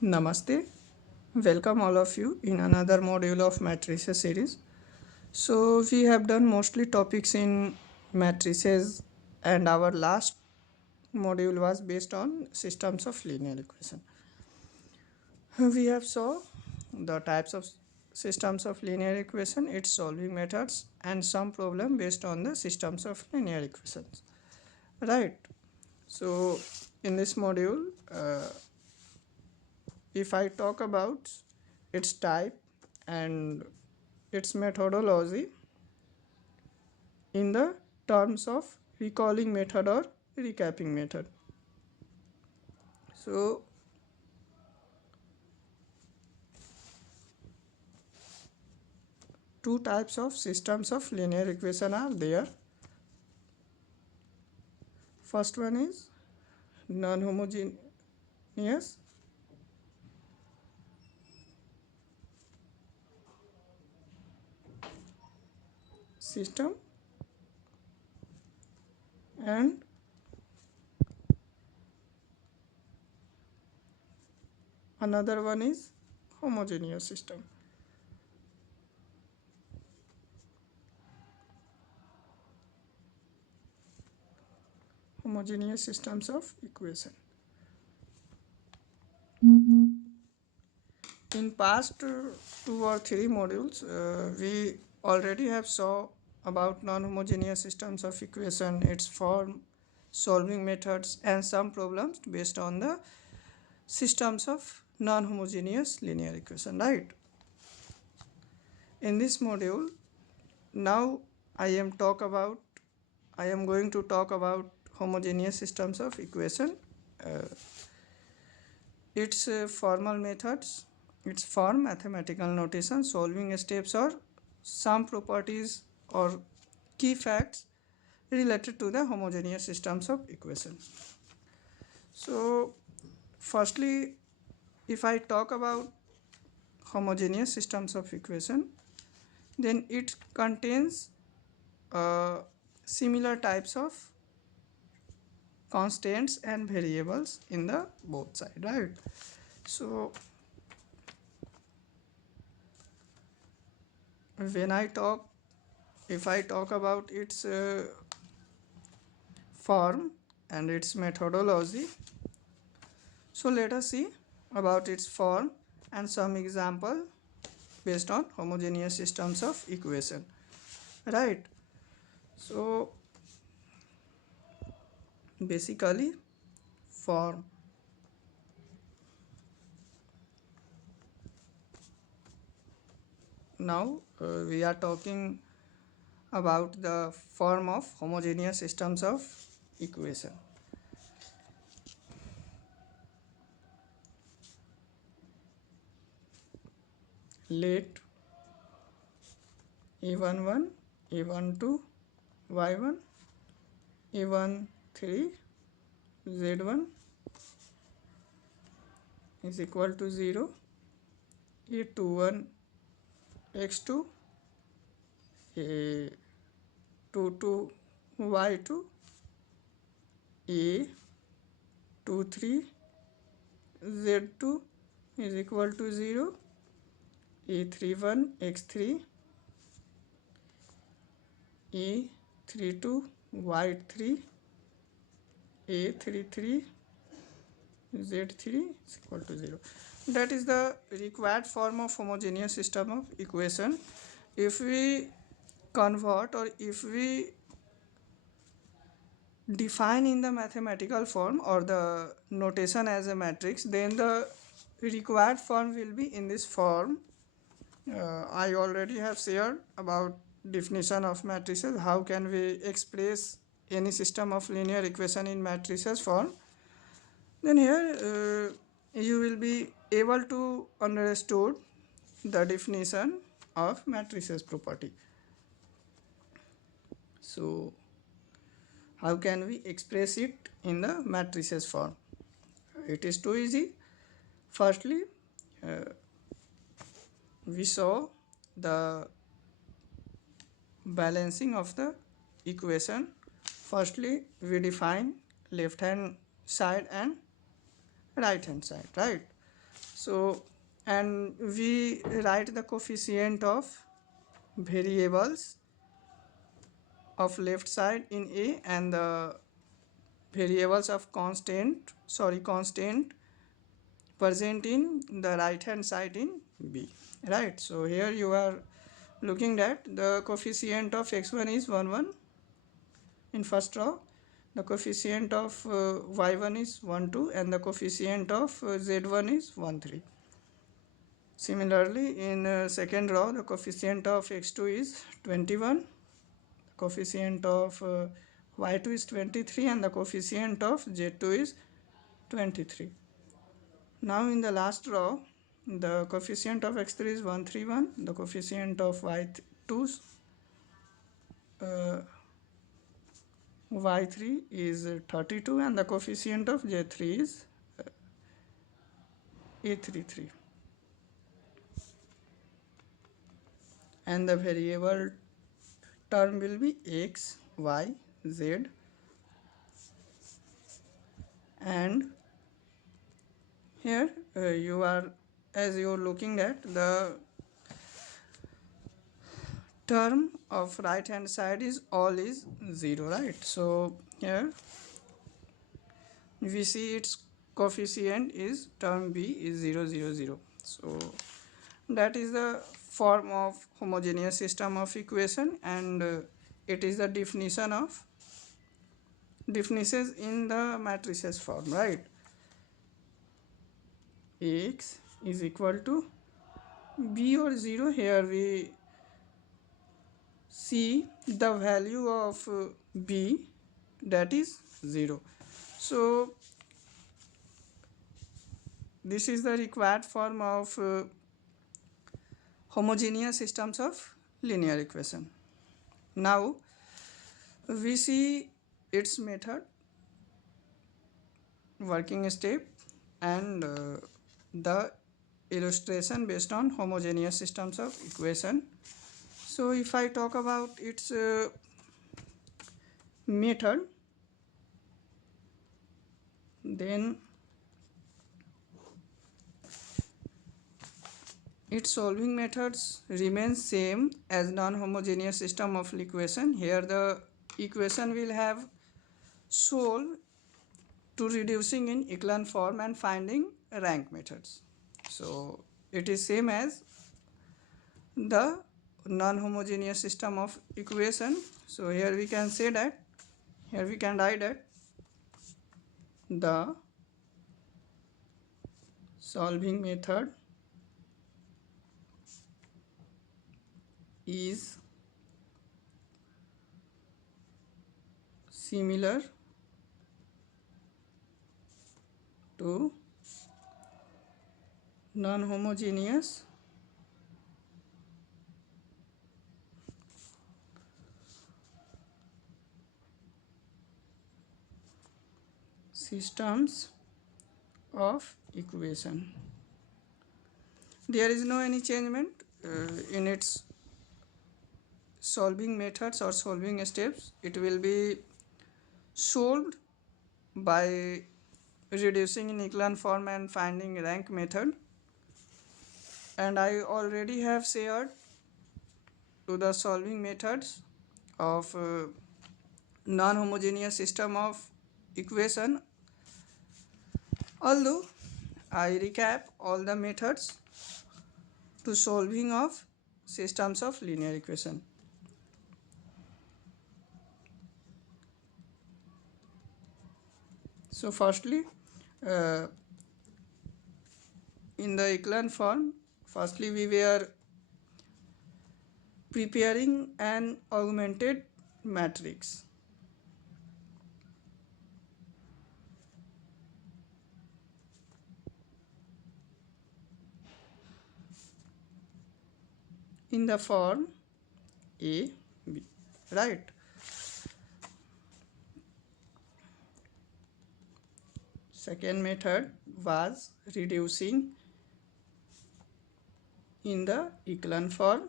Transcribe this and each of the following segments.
Namaste. Welcome all of you in another module of Matrices series. So we have done mostly topics in matrices and our last module was based on systems of linear equation. We have saw the types of systems of linear equation, its solving methods and some problem based on the systems of linear equations. Right. So in this module, if I talk about its type and its methodology in the terms of recalling method or recapping method. So two types of systems of linear equation are there. First one is non-homogeneous system and another one is homogeneous system. Homogeneous systems of equation. In past two or three modules, we already have saw about non-homogeneous systems of equation, its form, solving methods and some problems based on the systems of non-homogeneous linear equation, right? In this module, now I am going to talk about homogeneous systems of equation, its formal methods, its form, mathematical notation, solving steps or some properties or key facts related to the homogeneous systems of equation. So firstly, if I talk about homogeneous systems of equation, then it contains similar types of constants and variables in the both side, right? So when if I talk about its form and its methodology, so let us see about its form and some example based on homogeneous systems of equation, right? So basically form. Now we are talking about the form of homogeneous systems of equation. Let a11, a12, y1, a13, z1 is equal to 0, a21, x2, a22, y2, a23, z2 is equal to 0, a31, x3, a32, y3, a33, z3 is equal to 0. That is the required form of homogeneous system of equation. If we convert or if we define in the mathematical form or the notation as a matrix, then the required form will be in this form. I already have shared about definition of matrices, how can we express any system of linear equation in matrices form. Then here you will be able to understood the definition of matrices property. So how can we express it in the matrices form? It is too easy. Firstly, we saw the balancing of the equation. Firstly, we define left hand side and right hand side, right? So, and we write the coefficient of variables of left side in A and the variables of constant present in the right hand side in B, right? So here you are looking at the coefficient of x1 is 1 1 in first row, the coefficient of y1 is 1 2 and the coefficient of z1 is 1 3. Similarly in second row the coefficient of x2 is 21, coefficient of y2 is 23 and the coefficient of z2 is 23. Now in the last row the coefficient of x3 is 131, the coefficient of y2 y3 is 32 and the coefficient of j3 is a33, and the variable term will be x, y, z, and here you are, as you are looking at, the term of right hand side is all is 0, right? So here we see its coefficient is term b is 0 0 0. So that is the form of homogeneous system of equation, and it is the definitions in the matrices form, right? X is equal to b or 0. Here we see the value of b, that is 0. So this is the required form of homogeneous systems of linear equation. Now we see its method, working step, and the illustration based on homogeneous systems of equation. So if I talk about its method, then its solving methods remain same as non-homogeneous system of equation. Here the equation will have solve to reducing in echelon form and finding rank methods. So it is same as the non-homogeneous system of equation. So here we can say that, here we can write that the solving method is similar to non-homogeneous systems of equation. There is no any changement in its solving methods or solving steps. It will be solved by reducing in echelon form and finding rank method, and I already have shared to the solving methods of non-homogeneous system of equation, although I recap all the methods to solving of systems of linear equation. So firstly, in the echelon form, firstly we were preparing an augmented matrix. In the form A, B, right? Second method was reducing in the echelon form.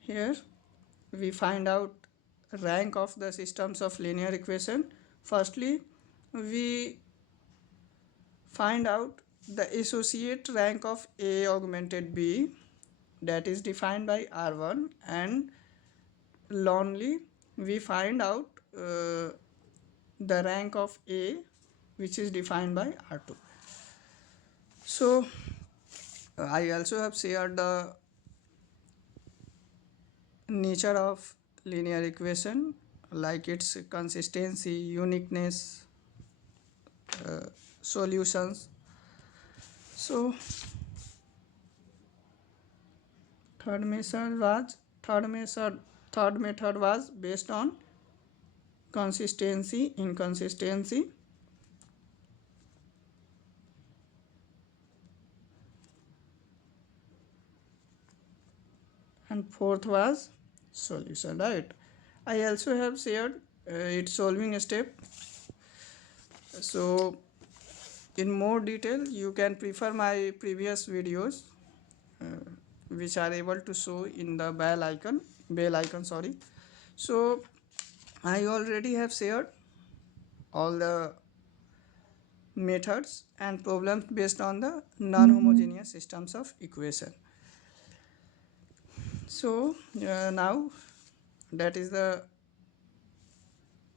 Here we find out rank of the systems of linear equation. Firstly, we find out the associate rank of A augmented B, that is defined by R1, and lonely we find out the rank of A, which is defined by R2. So I also have shared the nature of linear equation, like its consistency, uniqueness, solutions. So third method was third method third method was based on consistency, inconsistency, and fourth was solution, right? I also have shared its solving step. So in more detail you can prefer my previous videos, uh, which are able to show in the bell icon, sorry. So I already have shared all the methods and problems based on the non-homogeneous systems of equation. So now that is the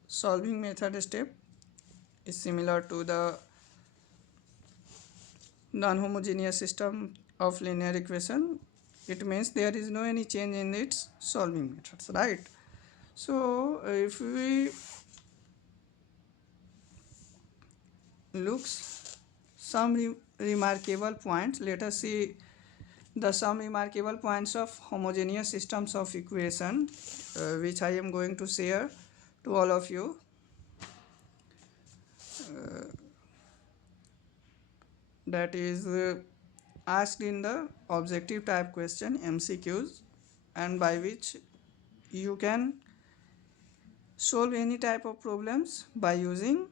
solving method step is similar to the non-homogeneous system of linear equation. It means there is no any change in its solving methods, right? So if we looks some remarkable points, let us see the some remarkable points of homogeneous systems of equation, which I am going to share to all of you. That is asked in the objective type question MCQs, and by which you can solve any type of problems by using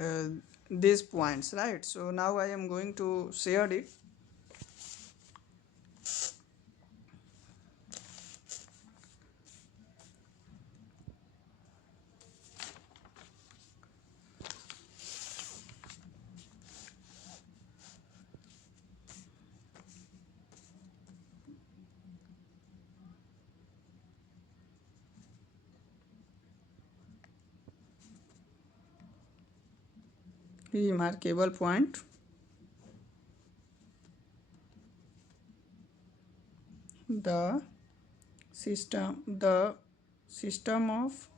uh, these points, right? So now I am going to share it. Remarkable point: the system of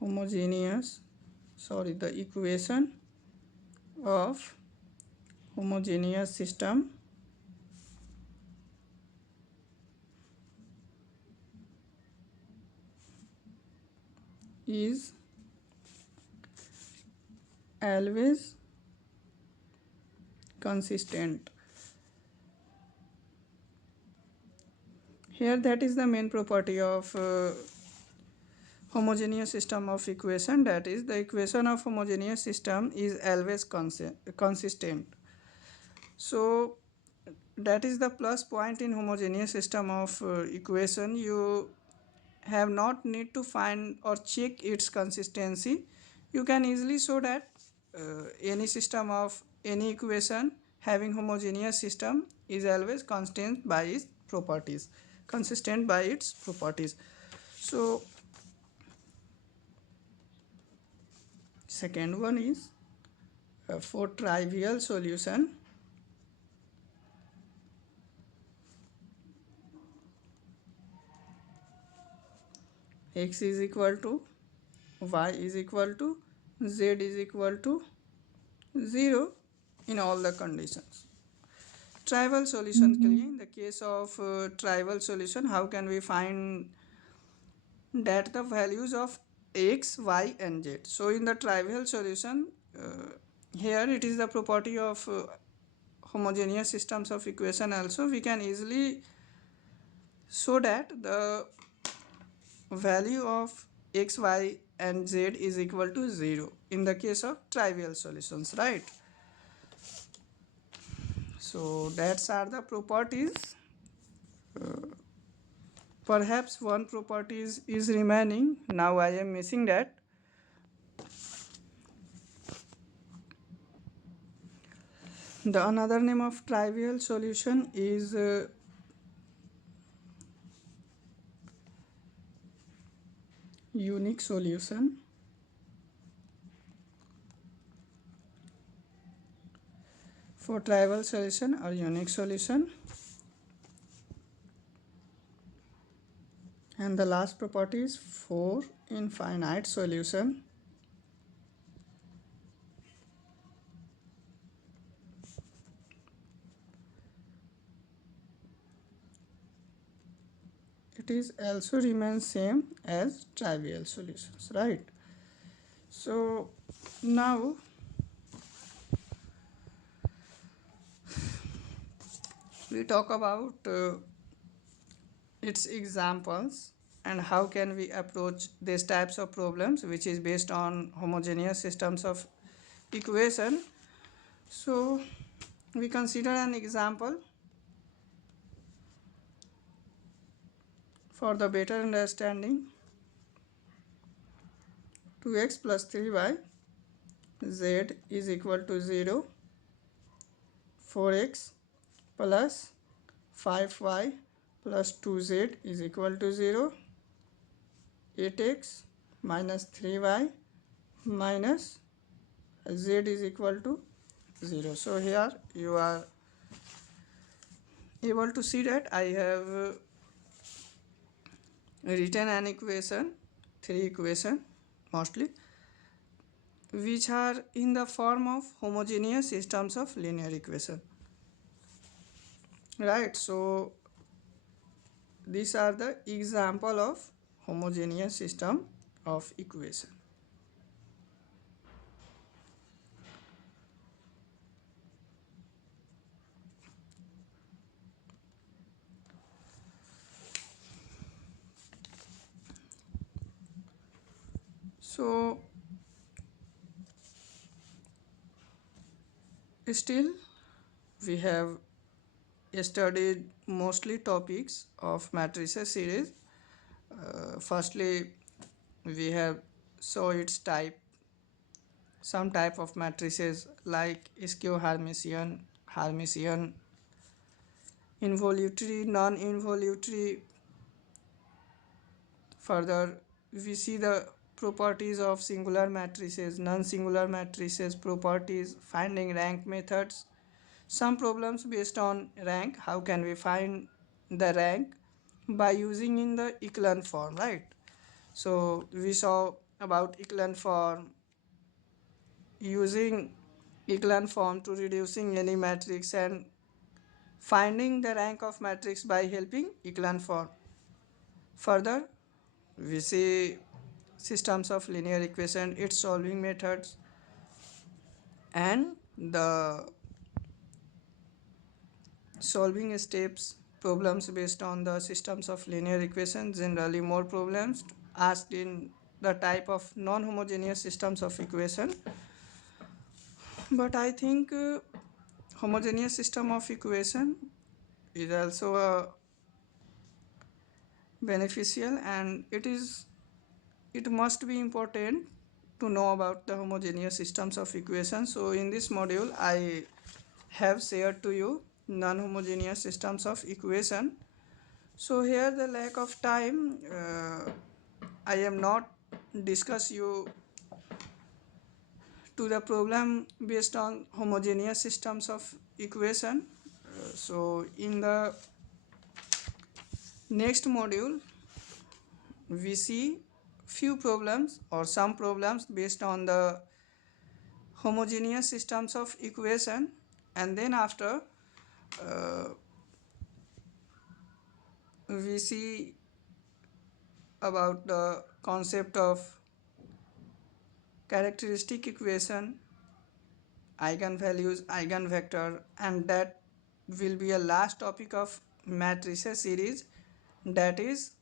homogeneous the equation of homogeneous system is always consistent. Here that is the main property of homogeneous system of equation, that is the equation of homogeneous system is always consistent. So that is the plus point in homogeneous system of equation. You have not need to find or check its consistency. You can easily show that any system of any equation having homogeneous system is always consistent by its properties. So second one is for trivial solution, x is equal to y is equal to z is equal to 0 in all the conditions. Trivial solution के लिए, in the case of trivial solution, how can we find that the values of x, y and z? So in the trivial solution, here it is the property of homogeneous systems of equation also. We can easily show that the value of x, y and z is equal to 0 in the case of trivial solutions, right? So that's are the properties perhaps one property is remaining. Now I am missing that. The another name of trivial solution is unique solution. For trivial solution or unique solution. And the last property is for infinite solution. It is also remains same as trivial solutions, right? So now we talk about its examples and how can we approach these types of problems which is based on homogeneous systems of equation. So we consider an example for the better understanding. 2x plus 3y z is equal to 0, 4x plus 5y plus 2z is equal to 0, 8x minus 3y minus z is equal to 0. So here you are able to see that I have written an equation, three equation mostly, which are in the form of homogeneous systems of linear equation, right? So these are the example of homogeneous system of equation. So still we have studied mostly topics of matrices series. Firstly we have saw its type, some type of matrices like skew Hermitian, Hermitian, involutory, non-involutory. Further we see the properties of singular matrices, non-singular matrices, properties, finding rank methods, some problems based on rank, how can we find the rank by using in the echelon form, right? So we saw about echelon form, using echelon form to reducing any matrix and finding the rank of matrix by helping echelon form. Further we see systems of linear equation, its solving methods, and the solving steps, problems based on the systems of linear equations, generally more problems asked in the type of non-homogeneous systems of equation. But I think homogeneous system of equation is also beneficial, and it must be important to know about the homogeneous systems of equation. So in this module I have shared to you non-homogeneous systems of equation. So here the lack of time, I am not discuss you to the problem based on homogeneous systems of equation. So in the next module we see few problems or some problems based on the homogeneous systems of equation, and then after we see about the concept of characteristic equation, eigenvalues, eigenvector, and that will be a last topic of matrices series, that is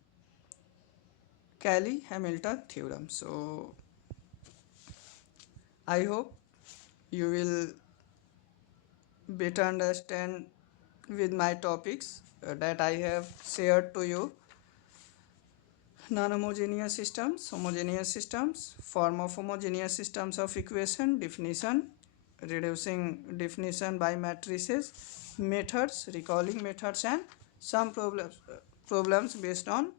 Cayley-Hamilton theorem. So I hope you will better understand with my topics that I have shared to you. Non-homogeneous systems, homogeneous systems, form of homogeneous systems of equation, definition, reducing definition by matrices, methods, recalling methods, and some problems based on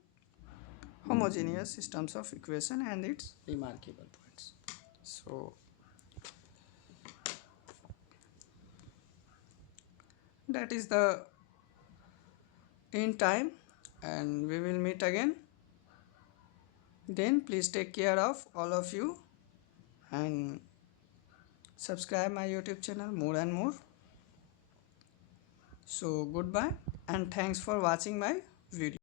homogeneous systems of equation and its remarkable points. So that is the end time, and we will meet again. Then please take care of all of you and subscribe my YouTube channel more and more. So goodbye and thanks for watching my video.